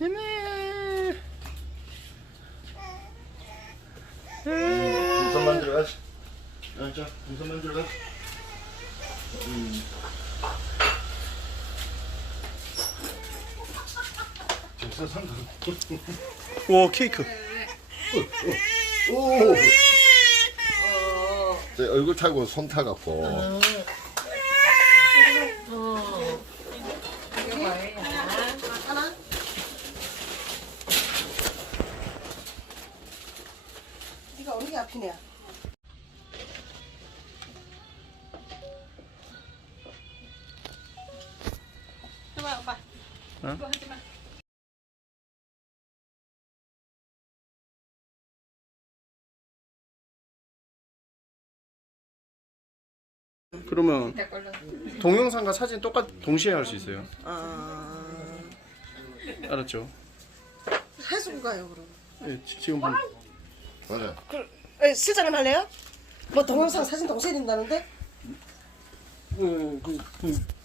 얘네. 풍선만 들어가지. 자, 자, 풍선만 들어가. 음. 적사 상관. 오 케이크. 오. 제 얼굴 타고 손 타갖고. 마. 그러면 동영상과 사진 똑같 동시에 할 수 있어요. 아 알았죠? 해주고 가요 그럼. 예, 지- 지금 본- 맞아. 그 에, 실장님 할래요? 뭐 동영상 사진 동시에 된다는데? 그, 그, 그,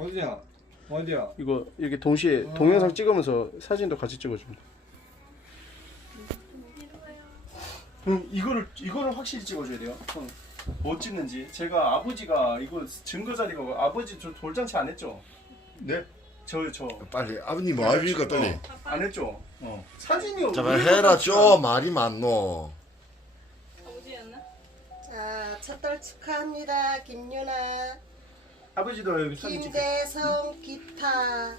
어디야? 어디야? 이거 이렇게 동시에 동영상 찍으면서 사진도 같이 찍어줍니다. 음, 이거를 이거를 확실히 찍어줘야 돼요. 형. 뭐 찍는지 제가 아버지가 이거 증거 자리가 아버지 저 돌잔치 안 했죠? 네. 저 저. 빨리 아버님 뭐 하십니까 빨리. 안 했죠? 어. 사진이 자, 왜 해라 좀 말이 많노. 자, 첫돌 축하합니다. 김유나, 아버지도 여기 사진 찍게. 김대성, 기타,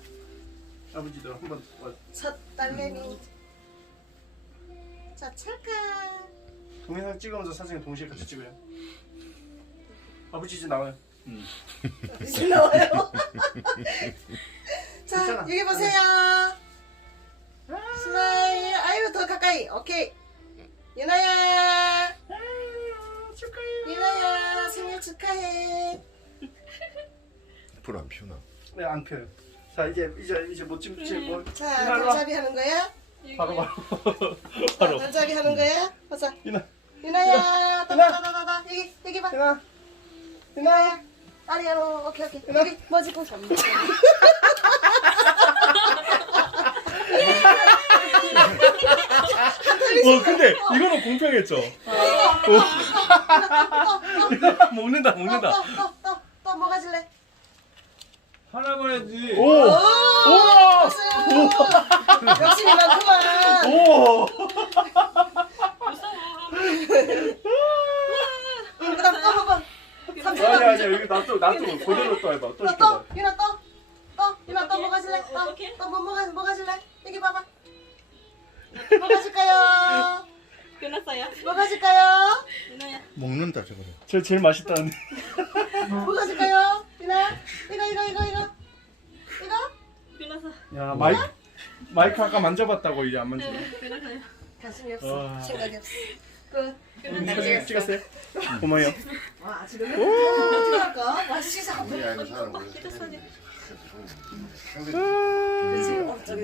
아버지도 한번 와. 첫 딸내미. 자, 찰칵. 동영상 찍으면서 사진을 동시에 같이 찍어요. 아버지 이제 나와요. 이제 나와요. 자, 괜찮아. 여기 보세요. 스마일. 아유, 더 가까이. 오케이. 유나야. 축하해요. 유나야, 생일 축하해. 불 안 피우나. 네, 안 펴요. 자, 이제 이제 이제 못 찍지 뭐. 자, 이나 일로 와. 돌잡이 하는 거야? 바로 바로. 자, 바로. 돌잡이 하는 거야? 보자. 이나. 유나야, 따다다다다. 여기, 여기 봐. 이나. 유나야. 아리아노, 오케이, 오케이. 여기, 뭐 짓고 잡는 와, 근데 이거는 공평했죠. 오. 먹는다, 먹는다. 또, 또, 또, 또, 뭐 가질래? 하나만 해야지. 오! 오! 역시 이만큼만. 오! 그다음 또 한 번. 아니 삼촌 아니 여기 놔둬 놔둬 그대로 또 해봐 또 또 시켜봐 또. 유나 또. 또. 유나 또뭐 가실래? 어떡해? 또뭐 뭐가 뭐 가실래? 여기 봐봐. 뭐 가실까요? 끝났어요. 뭐 가실까요? 누나야. 먹는다 저거를. 저 제일 맛있다는데 뭐 가실까요? 유나. 이거 이거 이거 이거. 이거? 끝났어. 야 마이크 마이크 아까 만져봤다고 이제 안 만지네 네, 끝났어요. 관심이 없어. 와. 생각이 없어. 끝. 사진 찍었어요? 고마워요 와 지금 어떻게 할까? 와 시작. 우리 아이는 사람 원래 상대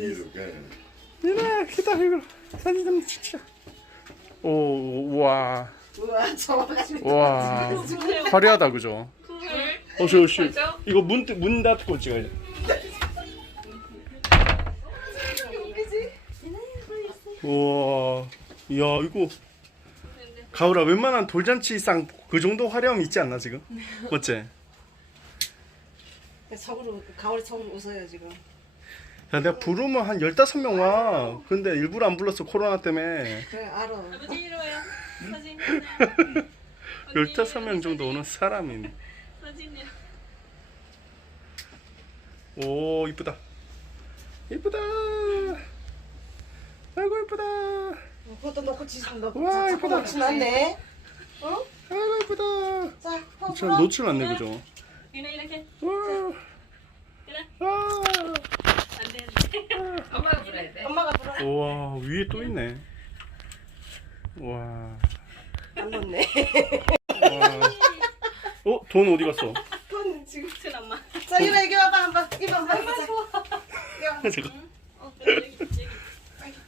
이렇게 니나 기다 이거 사진 좀 찍자 오 우와 우와 저가지고. 와 화려하다 그죠? 쿨. 어서 오시 이거 문, 문 닫고 찍어야 돼? 우와 이야 이거 가을아 웬만한 돌잔치상 그 정도 화려함 있지 않나 지금? 어째? 속으로 가을에 속으로 웃어요 지금. 야 내가 부르면 한 15명 와 근데 일부러 안 불렀어 코로나 때문에 그래 알아. 아버지 이리 와요. 사진. 15명 정도 오는 사람이네 사진이야. 오 이쁘다 이쁘다 아이고 이쁘다 그것도 넣고 지금 넣고 와, 자꾸 이쁘다. 놓지 않네. 어? 아이고 이쁘다 자, 어, 참. 놓칠 않네 그죠? 이렇게. 와, 유나. 와. 안 돼. 안 돼. 엄마가 불어야 돼. 엄마가 불어. 우와 위에 또 있네 와, 안 넣네. 와. 어? 돈 어디 갔어? 돈 지금. 큰 엄마. 자, 유나 여기 와봐 한번. 이거 한번 해보자. 잠깐 어, 여기 여기.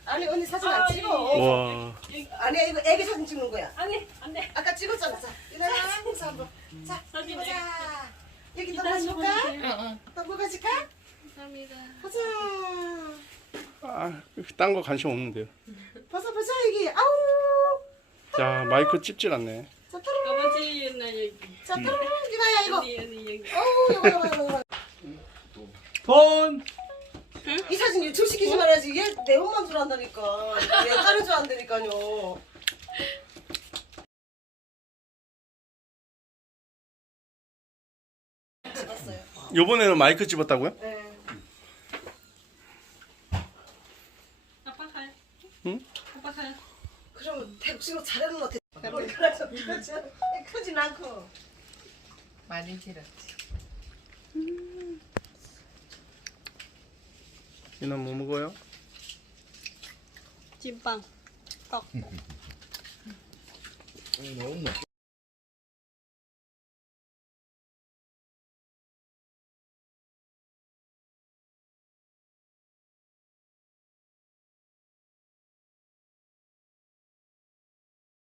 아니 언니 사진 안 아, 찍어. 와 아니야 이거 애기 사진 찍는 거야. 안돼 안돼. 아까 찍었잖아. 자, 유나 자 한번. 자, 사진 보자. 여기 또 이따 가실까? 찍어줄게. 또뭐 가실까? 감사합니다. 보자. 아, 딴 거 관심 없는데요 보자 보자 여기. 아우. 야 마이크 찝질 않네 자, 뚜루. 아버지 유나 여기. 자, 뚜루. 유나야 이거. 언니 언니 여기. 어우, 이거 이거 이거 이거. 돈. 이 사진 유출시키지 말아야지. 얘 내 옷만 줄 안다니까. 얘 다른 줄 안다니까요. 찍었어요. 요번에는 마이크 집었다고요? 네. 아빠 가요. 응? 아빠 가요. 대국식으로 잘해놓은 것 같아. 머리카락 좀 크지, 크진 않고. 많이 길었지. 이나 뭐 먹어요? 찐빵. 떡. 너무